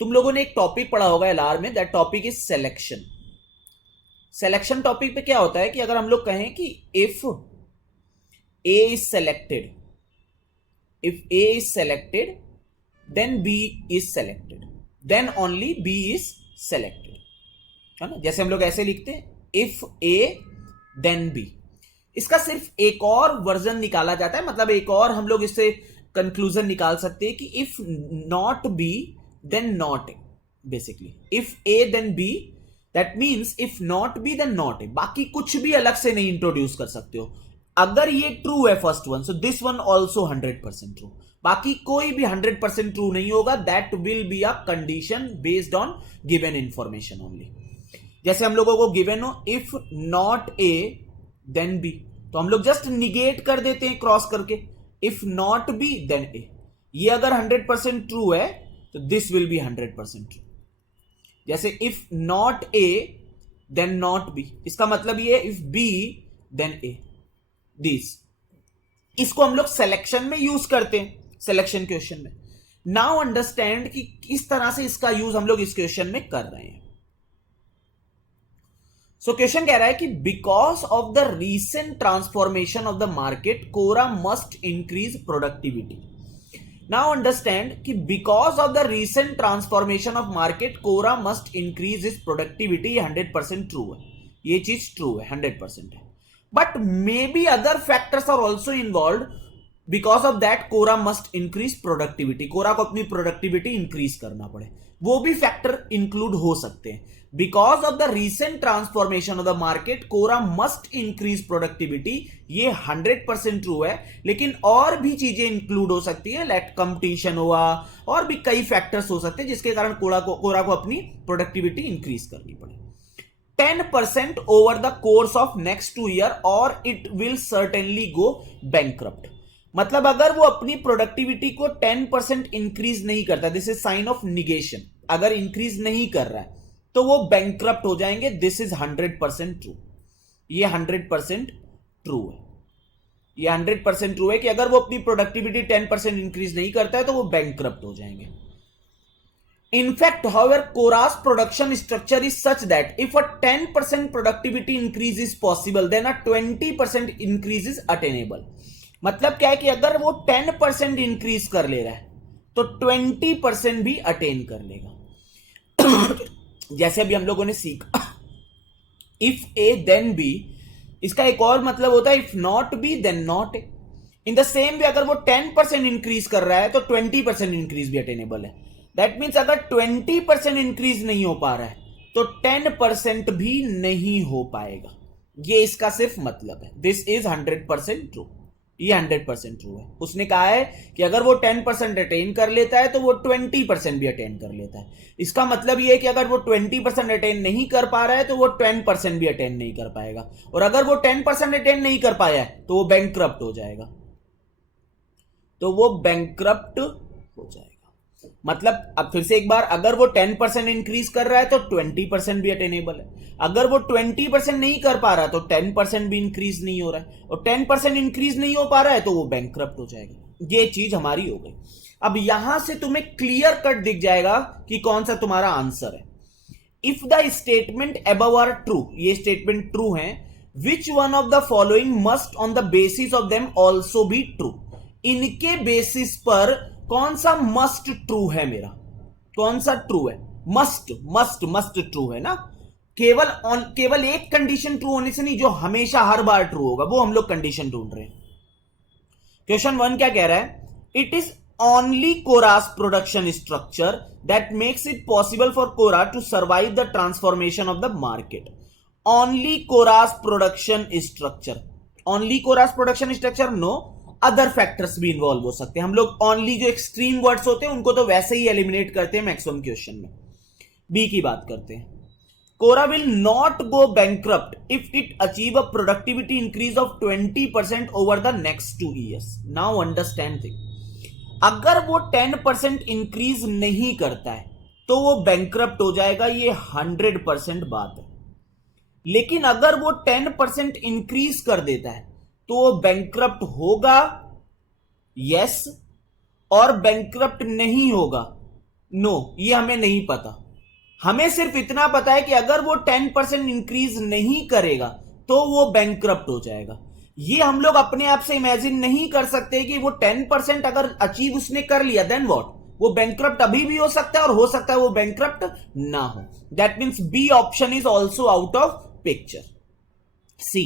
तुम लोगों ने एक टॉपिक पढ़ा होगा एलआर में, that topic is selection. Selection topic पे क्या होता है कि अगर हम लोग कहें कि if A is selected, if A is selected then B is selected, then only B is selected, है ना। जैसे हम लोग ऐसे लिखते हैं इफ ए देन बी। इसका सिर्फ एक और वर्जन निकाला जाता है, मतलब एक और हम लोग इससे कंक्लूजन निकाल सकते हैं कि if not B then not A. Basically if A then B, that means if not B then not A. बाकी कुछ भी अलग से नहीं इंट्रोड्यूस कर सकते हो। अगर ये ट्रू है first one, so this one also 100% true. बाकी कोई भी 100% ट्रू नहीं होगा। That will be a condition based on given information only. जैसे हम लोगों को गिवन हो if not A then B, तो हम लोग जस्ट निगेट कर देते हैं क्रॉस करके, if not B then A. ये अगर 100% ट्रू है तो दिस विल बी 100% ट्रू। जैसे if not A then not B, इसका मतलब ये if B then A, this. इसको हम लोग सिलेक्शन में यूज करते हैं, सिलेक्शन क्वेश्चन में। नाउ अंडरस्टैंड कि किस तरह से इसका यूज हम लोग इस क्वेश्चन में कर रहे हैं। सो क्वेश्चन कह रहा है कि because of the recent transformation of the market Quora must increase productivity. Now understand कि because of the recent transformation of market Quora must increase is productivity. 100% true है, ये चीज ट्रू है, 100% है। But may be other factors are also involve, because of that Cora must increase productivity. Cora को अपनी productivity increase करना पड़े, वो भी फैक्टर इंक्लूड हो सकते हैं। Because of the recent transformation of the market Quora must increase productivity, ये 100% ट्रू है। लेकिन और भी चीजें इंक्लूड हो सकती है, लाइक कंपटीशन हुआ, और भी कई फैक्टर्स हो सकते हैं जिसके कारण कोरा को अपनी प्रोडक्टिविटी इंक्रीज करनी पड़े। 10% over the course of next 2 year और it will certainly go bankrupt. मतलब अगर वो अपनी प्रोडक्टिविटी को 10% इंक्रीज नहीं करता, this is sine of negation. अगर इंक्रीज नहीं कर रहा है तो वो बैंकक्रप्ट हो जाएंगे। This is 100% true. ये 100% ट्रू है। ये 100% ट्रू है कि अगर वो अपनी प्रोडक्टिविटी 10% इंक्रीज नहीं करता है तो वो बैंकक्रप्ट हो जाएंगे। In fact, however, Kora's production structure is such that if a 10% productivity increase is possible, then a 20% increase is attainable. मतलब क्या है कि अगर वो 10% इंक्रीज कर ले रहा है तो 20% भी अटेन कर लेगा। जैसे अभी हम लोगों ने सीखा इफ ए देन बी, इसका एक और मतलब होता है if not B then not A. In the same way अगर वो 10% इंक्रीज कर रहा है तो 20% इंक्रीज भी अटेनेबल है। दैट मीन्स अगर 20% इंक्रीज नहीं हो पा रहा है तो 10% भी नहीं हो पाएगा। ये इसका सिर्फ मतलब है। This is 100% true. ये 100% ट्रू है। उसने कहा है कि अगर वो 10% अटेन कर लेता है तो वो 20% भी अटेन कर लेता है। इसका मतलब ये है कि अगर वो 20% अटेन नहीं कर पा रहा है तो वो 10% भी अटेन नहीं कर पाएगा, और अगर वो 10% अटेन नहीं कर पाया है तो वो बैंकक्रप्ट हो जाएगा। तो वो बैंकक्रप्ट हो जाएगा। मतलब अब फिर से एक बार, अगर वो 10% इंक्रीज कर रहा है तो 20% भी अटेनेबल है। अगर वो 20% नहीं कर पा रहा तो 10% भी इंक्रीज नहीं हो रहा है, और 10% इंक्रीज नहीं हो पा रहा है तो वो बैंकक्रप्ट हो जाएगा। ये चीज हमारी हो गई। अब यहां से तुम्हें क्लियर कट दिख जाएगा कि कौन सा तुम्हारा आंसर है। If the statement above are true, ये स्टेटमेंट ट्रू है, which one of the following must on the basis of them also be true. इनके बेसिस पर कौन सा मस्ट ट्रू है मेरा, कौन सा ट्रू है? मस्ट मस्ट मस्ट ट्रू है ना। केवल एक कंडीशन ट्रू होने से नहीं, जो हमेशा हर बार ट्रू होगा, वो हम लोग कंडीशन ढूंढ रहे हैं। क्वेश्चन 1 क्या कह रहा है? It is only Cora's production structure that makes it possible for Cora to survive the transformation of the market. Only Cora's production structure, only Cora's production structure no, other factors भी involve हो सकते हैं। हम लोग only जो extreme words होते हैं उनको तो वैसे ही एलिमिनेट करते हैं मैक्सिमम क्वेश्चन में। बी की बात करते हैं। Cora will not go bankrupt if it achieve a productivity increase of 20% over the next 2 years। Now understand thing, अगर वो 10% इंक्रीज नहीं करता है तो वो बैंकक्रप्ट हो जाएगा, ये 100% बात है। लेकिन अगर वो 10% इंक्रीज कर देता है तो वो बैंकक्रप्ट होगा, यस, और बैंकक्रप्ट नहीं होगा, नो, ये हमें नहीं पता। हमें सिर्फ इतना पता है कि अगर वो 10% इंक्रीज नहीं करेगा तो वो बैंकक्रप्ट हो जाएगा। ये हम लोग अपने आप से इमेजिन नहीं कर सकते कि वो 10% अगर अचीव उसने कर लिया देन व्हाट, वो बैंकक्रप्ट अभी भी हो सकता है और हो सकता है वो बैंकक्रप्ट ना हो। That means B option is also out of picture. See,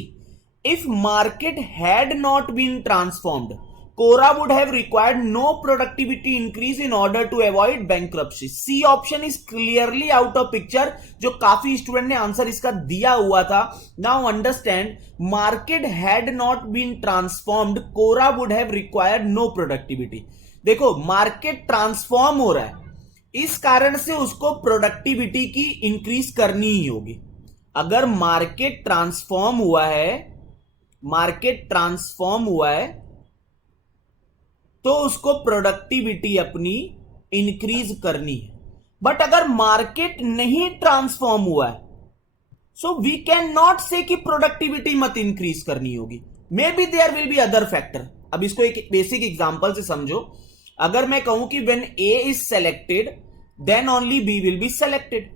if market had not been transformed, Cora would have required no productivity increase in order to avoid bankruptcy. C option is clearly out of picture, जो काफी student ने answer इसका दिया हुआ था। Now understand, market had not been transformed, Cora would have required no productivity. देखो market transform हो रहा है, इस कारण से उसको प्रोडक्टिविटी की इंक्रीज करनी ही होगी। अगर मार्केट ट्रांसफॉर्म हुआ है, मार्केट ट्रांसफॉर्म हुआ है तो उसको प्रोडक्टिविटी अपनी इंक्रीज करनी है। बट अगर मार्केट नहीं ट्रांसफॉर्म हुआ है, सो वी कैन नॉट से कि प्रोडक्टिविटी मत इंक्रीज करनी होगी। Maybe there will be other factor. अब इसको एक बेसिक एग्जांपल से समझो। अगर मैं कहूं कि when A is selected then only B will be selected,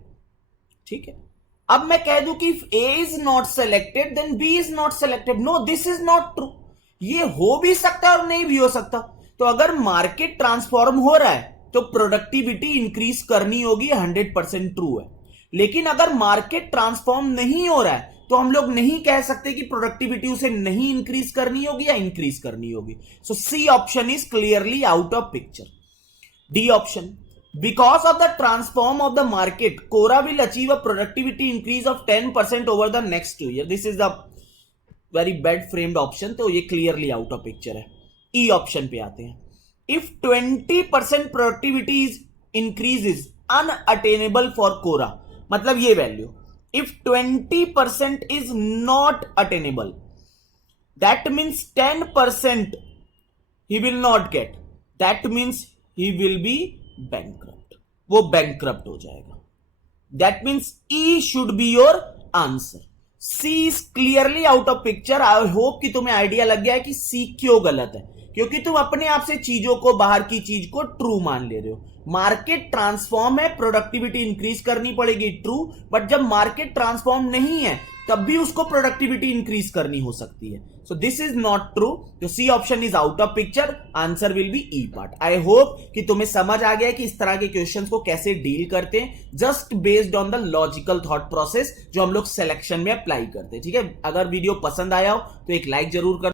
ठीक है। अब मैं कह दूं कि if A is not selected then B is not selected. No, this is not true. ये हो भी सकता है और नहीं भी हो सकता। तो अगर मार्केट ट्रांसफॉर्म हो रहा है तो प्रोडक्टिविटी इंक्रीज करनी होगी, 100% ट्रू है। लेकिन अगर मार्केट ट्रांसफॉर्म नहीं हो रहा है तो हम लोग नहीं कह सकते कि प्रोडक्टिविटी उसे नहीं इंक्रीज करनी होगी या इंक्रीज करनी होगी। So C option is clearly out of picture. D option, because of the transform of the market, Cora will achieve a productivity increase of 10% over the next 2 years. This is the very bad framed option, तो ये clearly out of picture है। E option पे आते हैं। If 20% productivity is increase is unattainable for Cora, मतलब ये value, if 20% is not attainable, that means 10% he will not get, that means he will be bankrupt, वो bankrupt हो जाएगा। That means E should be your answer. C is clearly out of picture. I hope कि तुम्हें idea लग गया है कि C क्यों गलत है, क्योंकि तुम अपने आप से चीजों को, बाहर की चीज को ट्रू मान ले रहे हो। मार्केट ट्रांसफॉर्म है, प्रोडक्टिविटी इंक्रीज करनी पड़ेगी, ट्रू। बट जब मार्केट ट्रांसफॉर्म नहीं है तब भी उसको प्रोडक्टिविटी इंक्रीज करनी हो सकती है। So this is not true. तो C option is out of picture, answer will be E part. I hope कि तुम्हें समझ आ गया कि इस तरह के क्वेश्चंस को कैसे डील करते हैं, just based on the logical thought process जो हम लोग सिलेक्शन में अप्लाई करते हैं। ठीक है, अगर वीडियो पसंद आया हो तो एक लाइक जरूर कर